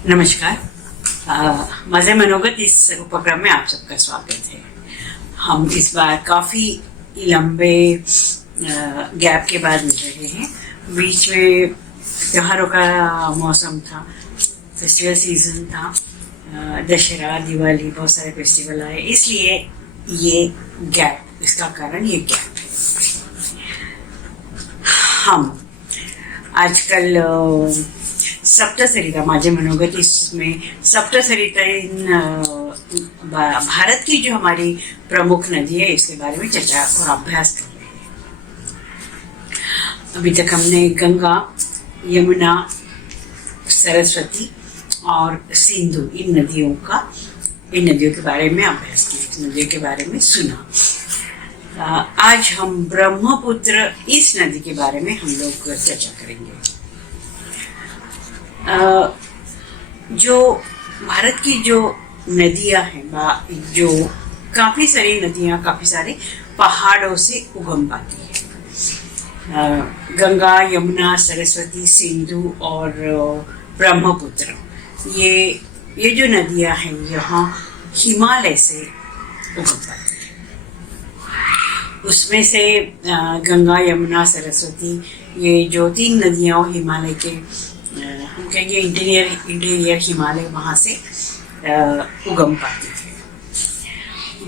नमस्कार। मज़े मनोगत इस उपक्रम में आप सबका स्वागत है। हम इस बार काफ़ी लंबे गैप के बाद मिल रहे हैं। बीच में त्योहारों का मौसम था, फेस्टिवल सीजन था, दशहरा, दिवाली, बहुत सारे फेस्टिवल आए, इसलिए ये गैप, इसका कारण ये गैप है। हम आजकल सप्तसरिता, माझे मनोगत इसमें सप्तसरिता भारत की जो हमारी प्रमुख नदी है इसके बारे में चर्चा और अभ्यास कर रहे हैं। अभी तक हमने गंगा, यमुना, सरस्वती और सिंधु इन नदियों के बारे में अभ्यास किया, नदियों के बारे में सुना। आज हम ब्रह्मपुत्र इस नदी के बारे में हम लोग चर्चा करेंगे। जो भारत की जो नदियां हैं, जो काफी सारी नदियां काफी सारे पहाड़ों से उगम पाती है। गंगा, यमुना, सरस्वती, सिंधु और ब्रह्मपुत्र, ये जो नदियां हैं यहाँ हिमालय से उगम पाती है। उसमें से गंगा, यमुना, सरस्वती, ये जो तीन नदियां हिमालय के, हम कहेंगे इंटीरियर हिमालय, वहां से उगम पाती है।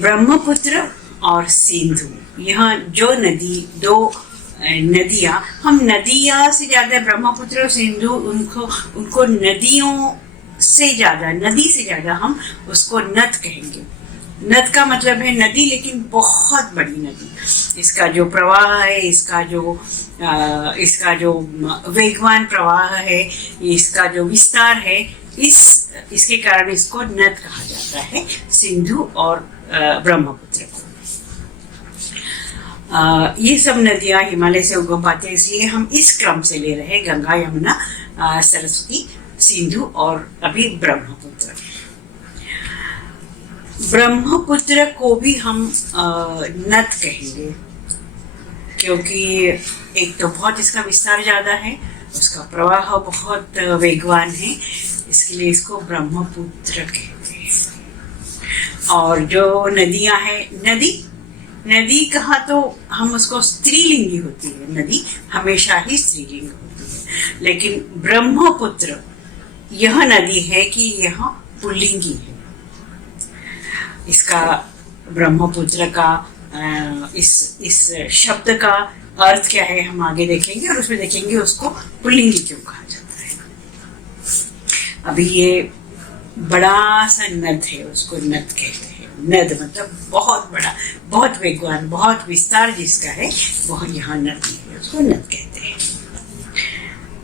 ब्रह्मपुत्र और सिंधु, यहाँ जो दो नदियां, हम नदियां से ज्यादा ब्रह्मपुत्र और सिंधु उनको नदियों से ज्यादा, नदी से ज्यादा हम उसको नद कहेंगे। नद का मतलब है नदी, लेकिन बहुत बड़ी नदी। इसका जो प्रवाह है, इसका जो वेगवान प्रवाह है, इसका जो विस्तार है, इसके कारण इसको नद कहा जाता है, सिंधु और ब्रह्मपुत्र को। ये सब नदियां हिमालय से उगम पाती है, इसलिए हम इस क्रम से ले रहे हैं: गंगा, यमुना, सरस्वती, सिंधु और अभी ब्रह्मपुत्र। ब्रह्मपुत्र को भी हम नद कहेंगे, क्योंकि एक तो बहुत इसका विस्तार ज्यादा है, उसका प्रवाह बहुत वेगवान है, इसलिए इसको ब्रह्मपुत्र कहते हैं। और जो नदियां हैं, नदी कहा तो हम उसको स्त्रीलिंगी होती है, नदी हमेशा ही स्त्रीलिंग होती है, लेकिन ब्रह्मपुत्र यह नदी है कि यह पुल्लिंगी है। इसका ब्रह्मपुत्र का इस शब्द का अर्थ क्या है हम आगे देखेंगे, और उसमें देखेंगे उसको पुल्लिंगी क्यों कहा जाता है। अभी ये बड़ा सा नद है, उसको नद कहते हैं। नद मतलब बहुत बड़ा, बहुत वेगवान, बहुत विस्तार जिसका है, वह यहाँ नदी है, उसको नद कहते हैं।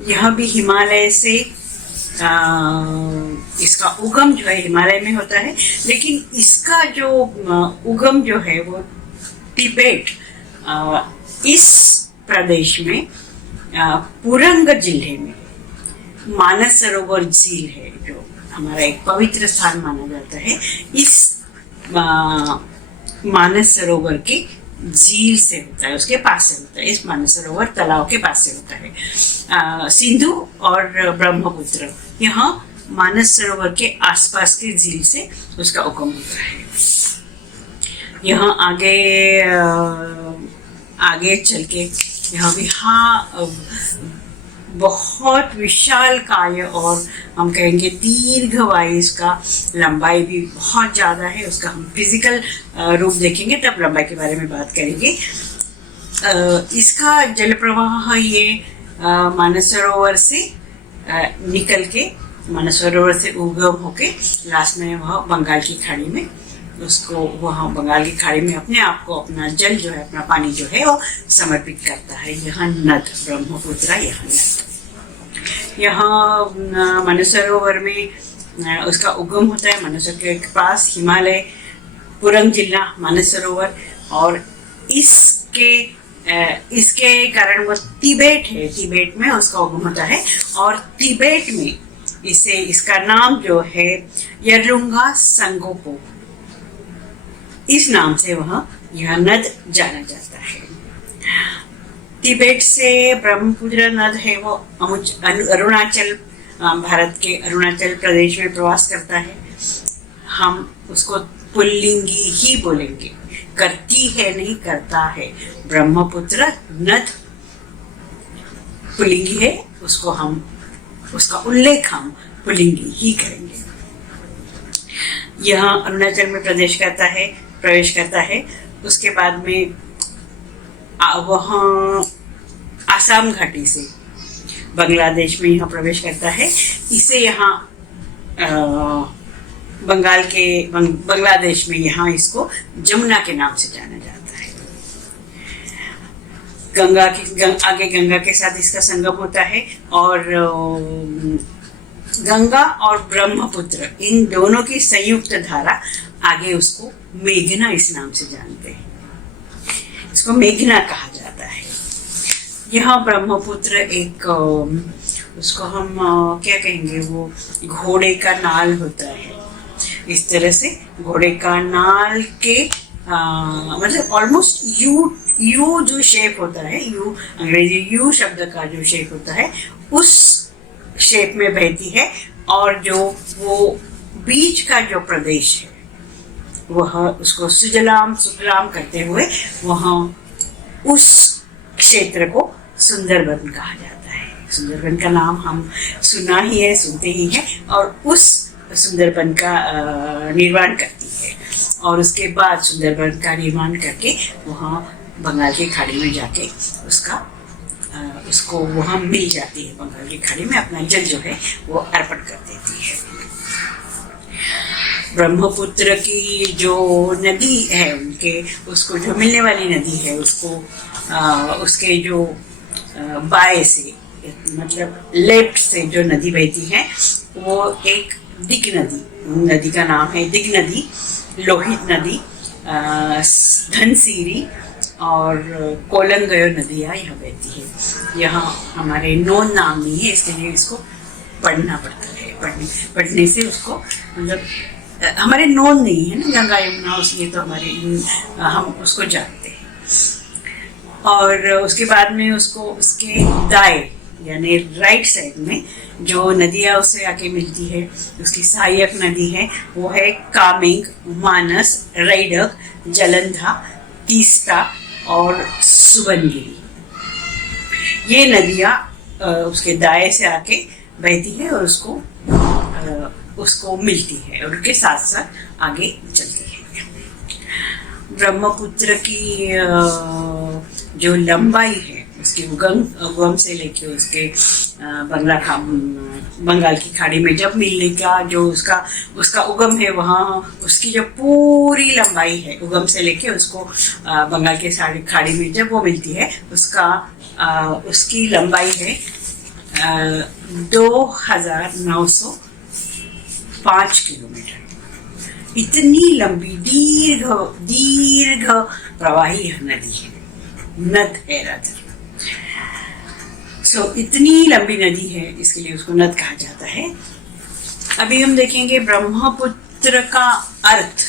यह भी हिमालय से इसका उगम जो है हिमालय में होता है, लेकिन इसका जो उगम जो है वो तिब्बत, इस प्रदेश में पुरंग जिले में मानस सरोवर झील है, जो हमारा एक पवित्र स्थान माना जाता है। इस मानस सरोवर के झील से होता है, उसके पास से होता है, इस मानस सरोवर तालाब के पास से होता है। सिंधु और ब्रह्मपुत्र यहाँ मानस सरोवर के आसपास के झील से उसका उगम होता है। यहाँ आगे चल के यहाँ भी बहुत विशाल काय, और हम कहेंगे दीर्घवायु, इसका लंबाई भी बहुत ज्यादा है। उसका हम फिजिकल रूप देखेंगे तब लंबाई के बारे में बात करेंगे। इसका जल प्रवाह ये मानस सरोवर से निकल के, मानस सरोवर से उगम होके लास्ट में वह बंगाल की खाड़ी में, उसको वहाँ बंगाल की खाड़ी में अपने आप को, अपना जल जो है, अपना पानी जो है वो समर्पित करता है। यह नद ब्रह्मपुत्र, यह नद यहाँ मानस सरोवर में उसका उगम होता है। मानस सरोवर के पास हिमालय, पुरंग जिला, मानस सरोवर, और इसके कारण वो तिब्बत है, तिब्बत में उसका उगम होता है। और तिब्बत में इसका नाम जो है यर्लुंगा संगोपो, इस नाम से यह नद जाना जाता है। तिब्बत से ब्रह्मपुत्र नद है वो अरुणाचल भारत के अरुणाचल प्रदेश में प्रवास करता है, हम उसको पुल्लिंगी ही बोलेंगे। करती है नहीं, करता है। ब्रह्मपुत्र नद पुल्लिंगी है, उसको हम उसका उल्लेख हम पुल्लिंगी ही करेंगे। यहाँ अरुणाचल में प्रवेश करता है। उसके बाद में वहाँ आसाम घाटी से बांग्लादेश में यहाँ प्रवेश करता है। इसे यहाँ बांग्लादेश में यहाँ इसको जमुना के नाम से जाना जाता है। आगे गंगा के साथ इसका संगम होता है और गंगा और ब्रह्मपुत्र इन दोनों की संयुक्त धारा आगे उसको मेघना इस नाम से जानते हैं। इसको मेघना कहा जाता है। यहाँ ब्रह्मपुत्र एक उसको हम क्या कहेंगे, वो घोड़े का नाल होता है। इस तरह से घोड़े का नाल के मतलब ऑलमोस्ट यू जो शेप होता है, यू अंग्रेजी यू शब्द का जो शेप होता है, उस शेप में बहती है। और जो वो बीच का जो प्रदेश है वह उसको सुजलाम सुफलाम करते हुए वहाँ उस क्षेत्र को सुंदरबन कहा जाता है। सुंदरबन का नाम हम सुनते ही है और उस सुंदरबन का निर्माण करती है। और उसके बाद सुंदरबन का निर्माण करके वहाँ बंगाल की खाड़ी में जाके उसको वहाँ मिल जाती है। बंगाल की खाड़ी में अपना जल जो है वो अर्पण कर देती है। ब्रह्मपुत्र की जो नदी है उसको जो मिलने वाली नदी है उसको उसके जो बाएं से मतलब लेफ्ट से जो नदी बहती है वो एक दिग नदी का नाम है दिग नदी, लोहित नदी, धनसिरी और कोलंगयो नदियाँ यहाँ बहती है। यहाँ हमारे नोन नाम नहीं है, इसलिए इसको पढ़ना पड़ता है। पढ़ने से उसको मतलब हमारे नोन नहीं है ना गंगा यमुना, उसलिए तो हम उसको जानते हैं। और उसके बाद में उसको उसके दाएं यानी राइट साइड में जो नदियाँ उसे आके मिलती है, उसकी सहायक नदी है वो है कामेंग, मानस, रैडक, जलंधर, तीस्ता और सुबनगिरी। ये नदियाँ उसके दाएं से आके बहती है और उसको मिलती है और उसके साथ साथ आगे चलती है। ब्रह्मपुत्र की जो लंबाई है उसके उगम से लेके उसके बंगाल की खाड़ी में जब मिलने का जो उसका उगम है, वहाँ उसकी जो पूरी लंबाई है उगम से लेके उसको बंगाल के खाड़ी में जब वो मिलती है उसकी लंबाई है 2905 किलोमीटर। इतनी लंबी दीर्घ प्रवाही यह नदी है, नद है राधर। इतनी लंबी नदी है, इसके लिए उसको नद कहा जाता है। अभी हम देखेंगे ब्रह्मपुत्र का अर्थ।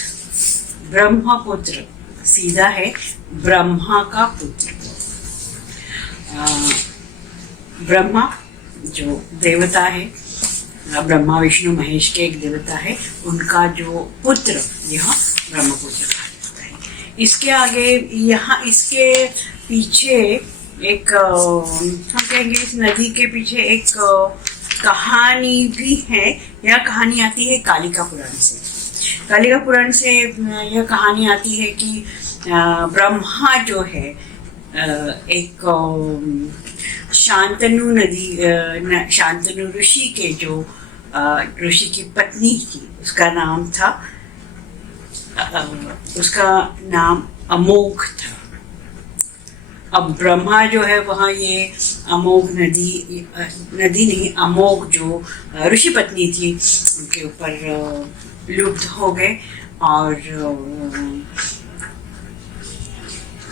ब्रह्मपुत्र सीधा है ब्रह्मा का पुत्र। ब्रह्मा जो देवता है, ब्रह्मा विष्णु महेश के एक देवता है, उनका जो पुत्र यह ब्रह्मपुत्र कहा जाता है। इसके आगे यहाँ इसके पीछे एक हम कहेंगे इस नदी के पीछे एक कहानी भी है। यह कहानी आती है कालिका पुराण से। कालिका पुराण से यह कहानी आती है कि ब्रह्मा जो है एक शांतनु ऋषि के जो ऋषि की पत्नी थी, उसका नाम अमोघ था। अब ब्रह्मा जो है वहाँ ये अमोघ नदी नहीं, अमोघ जो ऋषि पत्नी थी उनके ऊपर लुब्ध हो गए और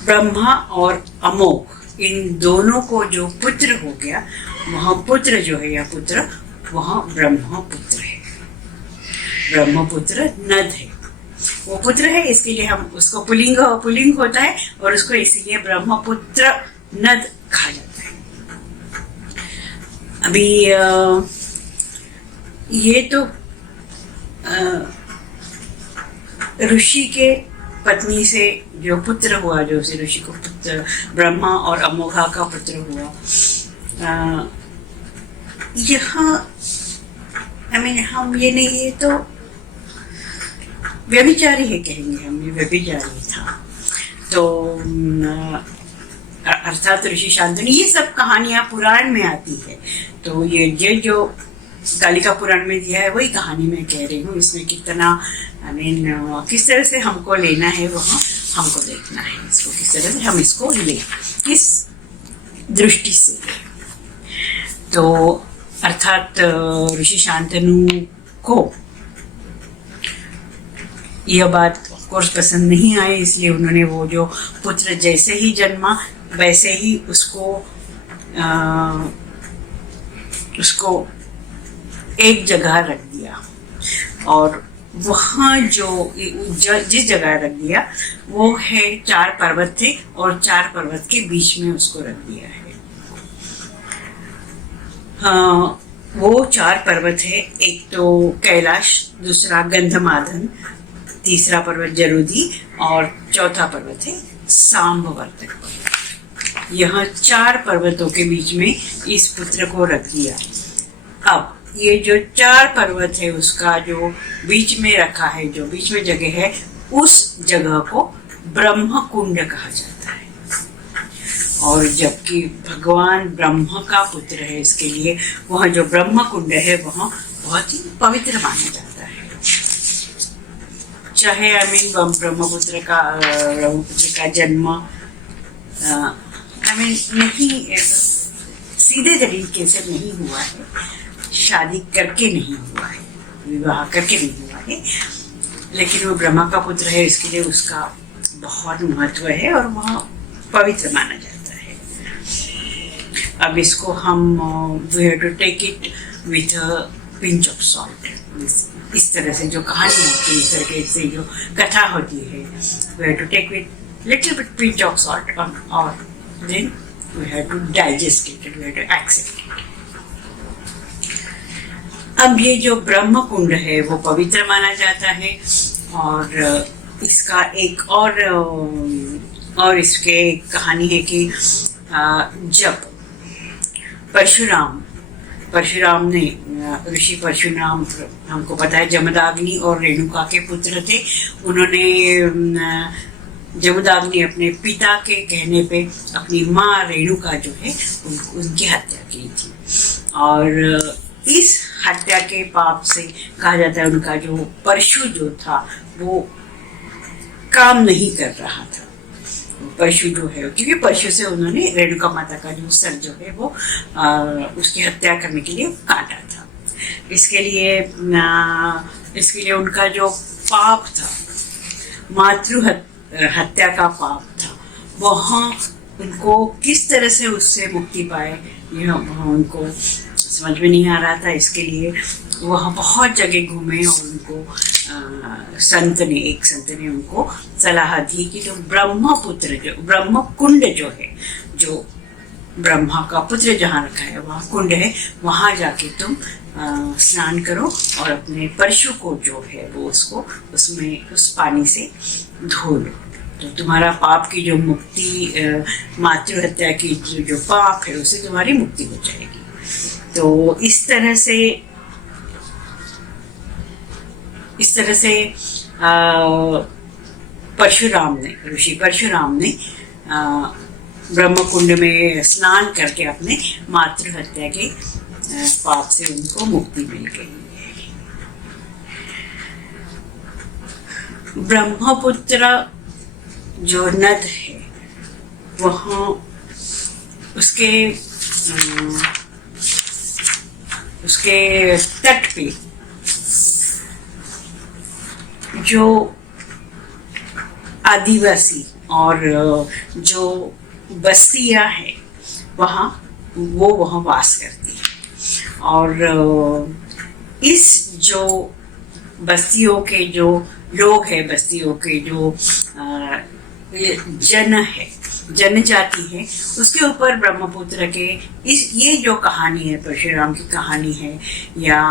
ब्रह्मा और अमोघ इन दोनों को जो पुत्र हो गया, वह पुत्र जो है यह पुत्र वह ब्रह्मपुत्र है। ब्रह्मपुत्र नद है, वो पुत्र है, इसके लिए हम उसको पुल्लिंग होता है और उसको इसीलिए ब्रह्मपुत्र नद कहा जाता है। अभी ये तो ऋषि के पत्नी से जो पुत्र हुआ, जो उसे ऋषि को पुत्र ब्रह्मा और अमोघा का पुत्र हुआ, यह हम ये नहीं, ये तो व्यभिचारी है कहेंगे हम, ये व्यभिचारी था। तो अर्थात ऋषि शांतनु, ये सब कहानियां पुराण में आती है। तो ये जो कालिका पुराण में दिया है वही कहानी मैं कह रही हूँ। इसमें कितना किस तरह से हमको लेना है वह हमको देखना है, इसको किस तरह से हम इसको ले, किस दृष्टि से ले। तो अर्थात ऋषि शांतनु को यह बात ऑफकोर्स पसंद नहीं आई, इसलिए उन्होंने वो जो पुत्र जैसे ही जन्मा वैसे ही उसको एक जगह रख दिया, और वहाँ जिस जगह रख दिया वो है 4 पर्वत थे, और 4 पर्वत के बीच में उसको रख दिया है। वो 4 पर्वत है, एक तो कैलाश, दूसरा गंधमादन, तीसरा पर्वत जरूदी, और चौथा पर्वत है सांबवर्तक पर्वत। यह 4 पर्वतों के बीच में इस पुत्र को रख दिया। अब ये जो 4 पर्वत है उसका जो बीच में रखा है, जो बीच में जगह है, उस जगह को ब्रह्म कुंड कहा जाता है। और जबकि भगवान ब्रह्म का पुत्र है, इसके लिए वह जो ब्रह्म कुंड है वह बहुत ही पवित्र माना जाता है। चाहे ब्रह्मपुत्र का जन्म नहीं सीधे तरीके से नहीं हुआ है, शादी करके नहीं हुआ है, विवाह करके नहीं हुआ है, लेकिन वो ब्रह्मा का पुत्र है, इसके लिए उसका बहुत महत्व है और वह पवित्र माना जाता है। अब इसको हम we have to take it with a pinch of salt. इस तरह से जो कहानी होती है, इस तरह से जो कथा होती है, we have to take with little bit pinch of salt, और then we have to digest it, we have to accept it. अब ये जो ब्रह्म कुंड है वो पवित्र माना जाता है, और इसका एक और इसके कहानी है कि जब परशुराम ने ऋषि परशुराम, हमको पता है जमदाग्नि और रेणुका के पुत्र थे। उन्होंने जमदाग्नि अपने पिता के कहने पे अपनी माँ रेणुका जो है उनकी हत्या की थी, और इस हत्या के पाप से कहा जाता है उनका जो परशु जो था वो काम नहीं कर रहा था। परशु जो है, क्योंकि परशु से उन्होंने रेणुका माता का जो सर जो है वो उसकी हत्या करने के लिए काटा था। इसके लिए उनका जो पाप था, मातृ हत्या का पाप था, वहाँ उनको किस तरह से उससे मुक्ति पाए यह उनको समझ में नहीं आ रहा था। इसके लिए वह बहुत जगह घूमे, और उनको एक संत ने उनको सलाह दी कि जो ब्रह्म कुंड जो है, जो ब्रह्मा का पुत्र जहाँ रखा है वहाँ कुंड है, वहाँ जाके तुम स्नान करो और अपने परशु को जो है वो उसको उसमें उस पानी से धो लो, तो तुम्हारा पाप की जो मुक्ति, मातृ हत्या की जो पाप है उससे तुम्हारी मुक्ति हो जाएगी। तो इस तरह से ऋषि परशुराम ने ब्रह्म कुंड में स्नान करके अपने मातृ हत्या के पाप से उनको मुक्ति मिल गई। ब्रह्मपुत्र जो नद है वहाँ उसके तट पे जो आदिवासी और जो बस्तियां हैं वहाँ वास करती है, और इस जो बस्तियों के जो लोग हैं, बस्तियों के जो जन है, जनजाति है उसके ऊपर ब्रह्मपुत्र के ये जो कहानी है, परशुराम की कहानी है, या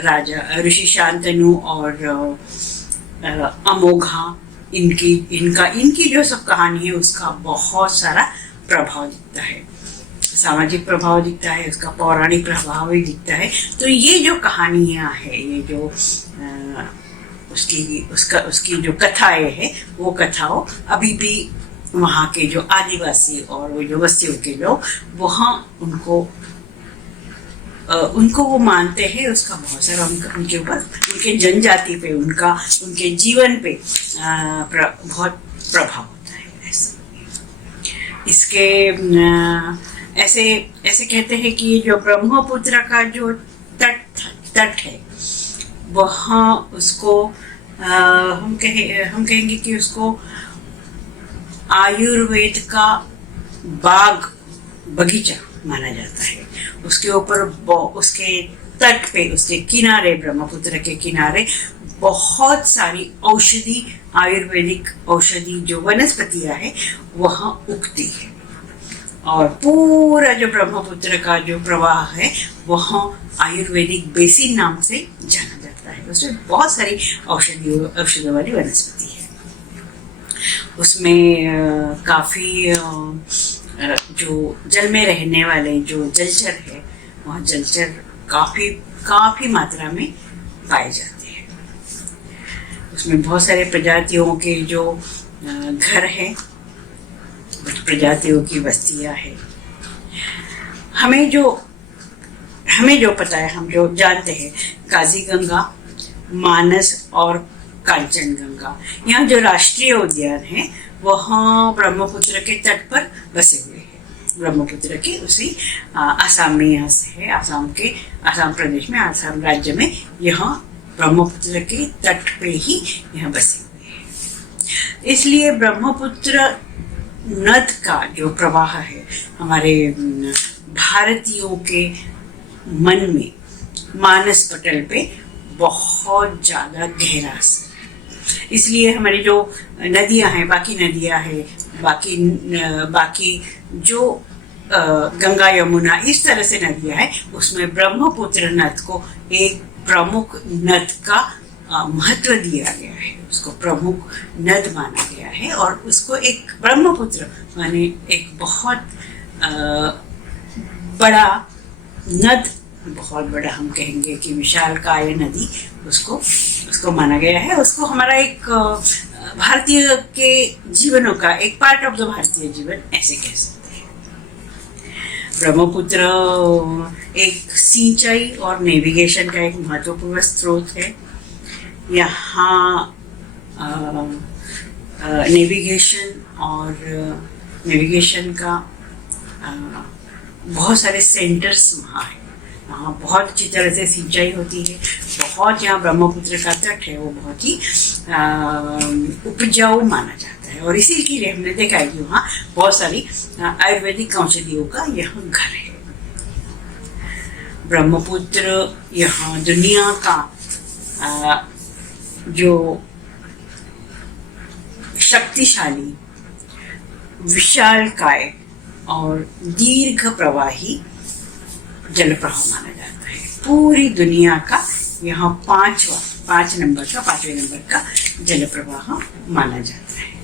राजा ऋषि शांतनु और अमोघा, इनकी जो सब कहानी है उसका बहुत सारा प्रभाव दिखता है, सामाजिक प्रभाव दिखता है, उसका पौराणिक प्रभाव भी दिखता है। तो ये जो कहानियाँ है, ये जो उसकी जो कथाएं है, वो कथाओं अभी भी वहाँ के जो आदिवासी और वो जो बस्तियों के लोग वहाँ उनको वो मानते हैं। उसका बहुत सारा उनके ऊपर, उनके जनजाति पे, उनके जीवन पे बहुत प्रभाव होता है। इसके ऐसे कहते हैं कि जो ब्रह्मपुत्र का जो तट है वहाँ उसको हम कहेंगे कि उसको आयुर्वेद का बगीचा माना जाता है। उसके ऊपर, उसके तट पे, उसके किनारे, ब्रह्मपुत्र के किनारे बहुत सारी आयुर्वेदिक औषधि जो वनस्पतियां हैं वहाँ उगती है। और पूरा जो ब्रह्मपुत्र का जो प्रवाह है वहाँ आयुर्वेदिक बेसिन नाम से जाना जाता है। उसमें बहुत सारी औषधियों वाली वनस्पति है। उसमें काफ़ी जो जल में रहने वाले जो जलचर है, वहाँ जलचर काफ़ी मात्रा में पाए जाते हैं। उसमें बहुत सारे प्रजातियों के जो घर हैं, प्रजातियों की बस्तियां हैं। हमें जो पता है, हम जो जानते हैं, काजीगंगा, मानस और कांचनगंगा, यहाँ जो राष्ट्रीय उद्यान है वहाँ ब्रह्मपुत्र के तट पर बसे हुए हैं। ब्रह्मपुत्र के उसी आसाम में यहाँ से है, आसाम प्रदेश में, आसाम राज्य में यहाँ ब्रह्मपुत्र के तट पे ही यहाँ बसे हुए हैं। इसलिए ब्रह्मपुत्र नद का जो प्रवाह है हमारे भारतीयों के मन में, मानस पटल पे बहुत ज़्यादा गहरा असर। इसलिए हमारी जो नदियां हैं, बाकी जो गंगा यमुना इस तरह से नदियां हैं, उसमें ब्रह्मपुत्र नद को एक प्रमुख नद का महत्व दिया गया है। उसको प्रमुख नद माना गया है और उसको एक ब्रह्मपुत्र माने एक बहुत बड़ा नद, बहुत बड़ा, हम कहेंगे कि विशालकाय नदी, उसको माना गया है। उसको हमारा एक भारतीय के जीवनों का एक part of the Bharatiya Jeevan ऐसे कह सकते हैं। ब्रह्मपुत्र एक सिंचाई और नेविगेशन का एक महत्वपूर्ण स्रोत है। यहाँ नेविगेशन का बहुत सारे सेंटर्स वहाँ है। वहाँ बहुत अच्छी तरह से सिंचाई होती है। बहुत, यहाँ ब्रह्मपुत्र का तट है वो बहुत ही उपजाऊ माना जाता है और इसी के लिए हमने देखा है कि वहाँ बहुत सारी आयुर्वेदिक औषधियों का यहाँ घर है। ब्रह्मपुत्र यहाँ दुनिया का जो शक्तिशाली, विशालकाय और दीर्घ प्रवाही जल प्रवाह माना जाता है। पूरी दुनिया का यहाँ पांचवें नंबर का जल प्रवाह माना जाता है।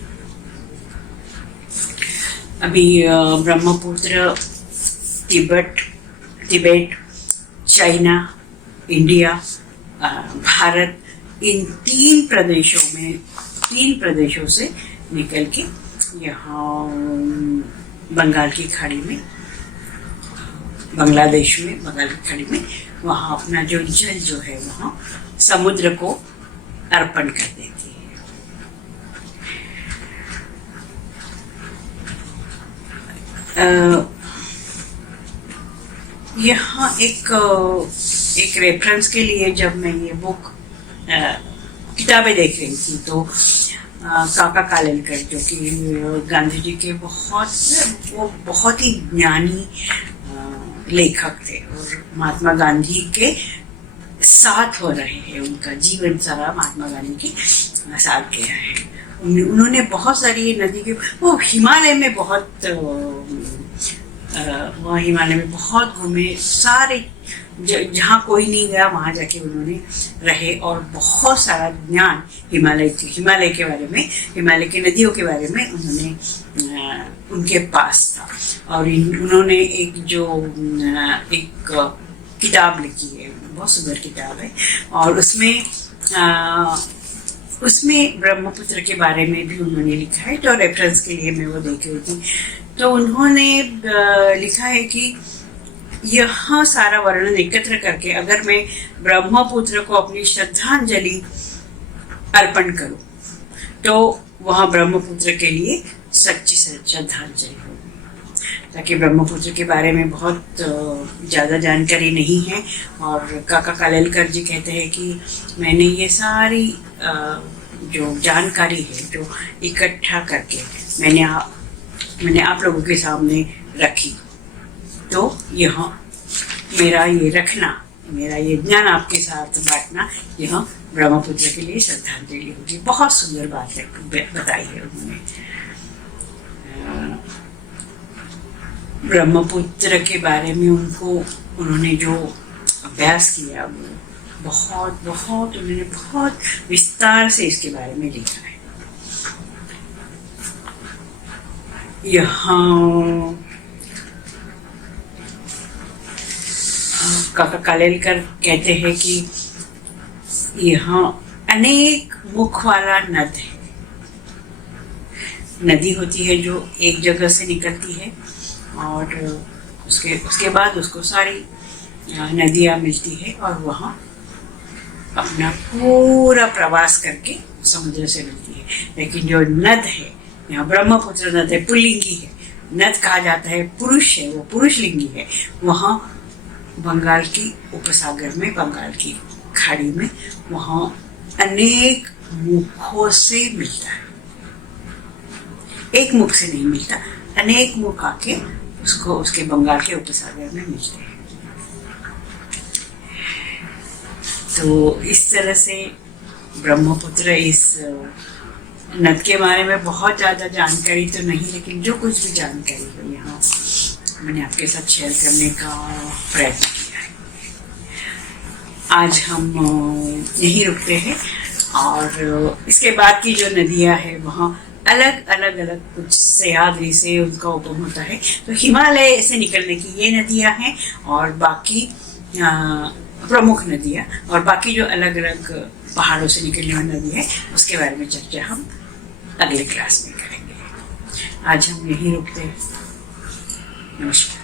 अभी ब्रह्मपुत्र तिब्बत, चाइना, इंडिया, भारत, इन तीन प्रदेशों से निकल के यहाँ बांग्लादेश में, बंगाल की खाड़ी में, वहाँ अपना जो जल जो है वहाँ समुद्र को अर्पण कर देती है। यहाँ एक रेफरेंस के लिए जब मैं ये किताबें देख रही थी तो काका कालेलकर, जो कि गांधी जी के बहुत ही ज्ञानी लेखक थे और महात्मा गांधी के साथ हो रहे हैं, उनका जीवन सारा महात्मा गांधी के साथ गया है। उन्होंने बहुत सारी नदी के वो हिमालय में बहुत वहाँ हिमालय में बहुत घूमे, सारे जहाँ कोई नहीं गया वहाँ जाके उन्होंने रहे और बहुत सारा ज्ञान हिमालय के बारे में, हिमालय की नदियों के बारे में उन्होंने उनके पास था। और उन्होंने एक किताब लिखी है, बहुत सुंदर किताब है, और उसमें ब्रह्मपुत्र के बारे में भी उन्होंने लिखा है। तो रेफरेंस के लिए मैं वो देख रही थी, तो उन्होंने लिखा है कि यह सारा वर्णन एकत्र करके अगर मैं ब्रह्मपुत्र को अपनी श्रद्धांजलि अर्पण करूं तो वह ब्रह्मपुत्र के लिए सच्ची श्रद्धांजलि होगी। ताकि ब्रह्मपुत्र के बारे में बहुत ज़्यादा जानकारी नहीं है, और काका कालेलकर जी कहते हैं कि मैंने ये सारी जो जानकारी है जो इकट्ठा करके मैंने आप लोगों के सामने रखी, तो यह मेरा ये ज्ञान आपके साथ बांटना यह ब्रह्मपुत्र के लिए श्रद्धांजलि होगी। बहुत सुंदर बात है बताई है उन्होंने। ब्रह्मपुत्र के बारे में उन्होंने जो अभ्यास किया वो उन्होंने बहुत विस्तार से इसके बारे में लिखा है। यहाँ काका कालेलकर कहते हैं कि यहाँ अनेक मुख वाला नदी होती है जो एक जगह से निकलती है, और उसके बाद उसको सारी नदियाँ मिलती है और वहाँ अपना पूरा प्रवास करके समुद्र से मिलती है। लेकिन जो नद है, यहाँ ब्रह्मपुत्र नद है, पुल्लिंगी है, नद कहा जाता है, पुरुष है, वो पुरुषलिंगी है। वहाँ बंगाल की उपसागर में, बंगाल की खाड़ी में, वहाँ अनेक मुखों से मिलता है, एक मुख से नहीं मिलता, अनेक मुख आके उसके बंगाल के उपसागर में मिलते हैं। तो इस तरह से ब्रह्मपुत्र, इस नद के बारे में बहुत ज़्यादा जानकारी तो नहीं, लेकिन जो कुछ भी जानकारी हो यहाँ मैंने आपके साथ शेयर करने का प्रयत्न किया है। आज हम यहीं रुकते हैं, और इसके बाद की जो नदियाँ हैं वहाँ अलग अलग कुछ सह्याद्री से उनका उगम होता है। तो हिमालय से निकलने की ये नदियाँ हैं, और बाकी प्रमुख नदियाँ, और बाकी जो अलग अलग पहाड़ों से निकलने वाली नदी है उसके बारे में चर्चा हम अगले क्लास में करेंगे। आज हम यहीं रुकते हैं। नमस्कार।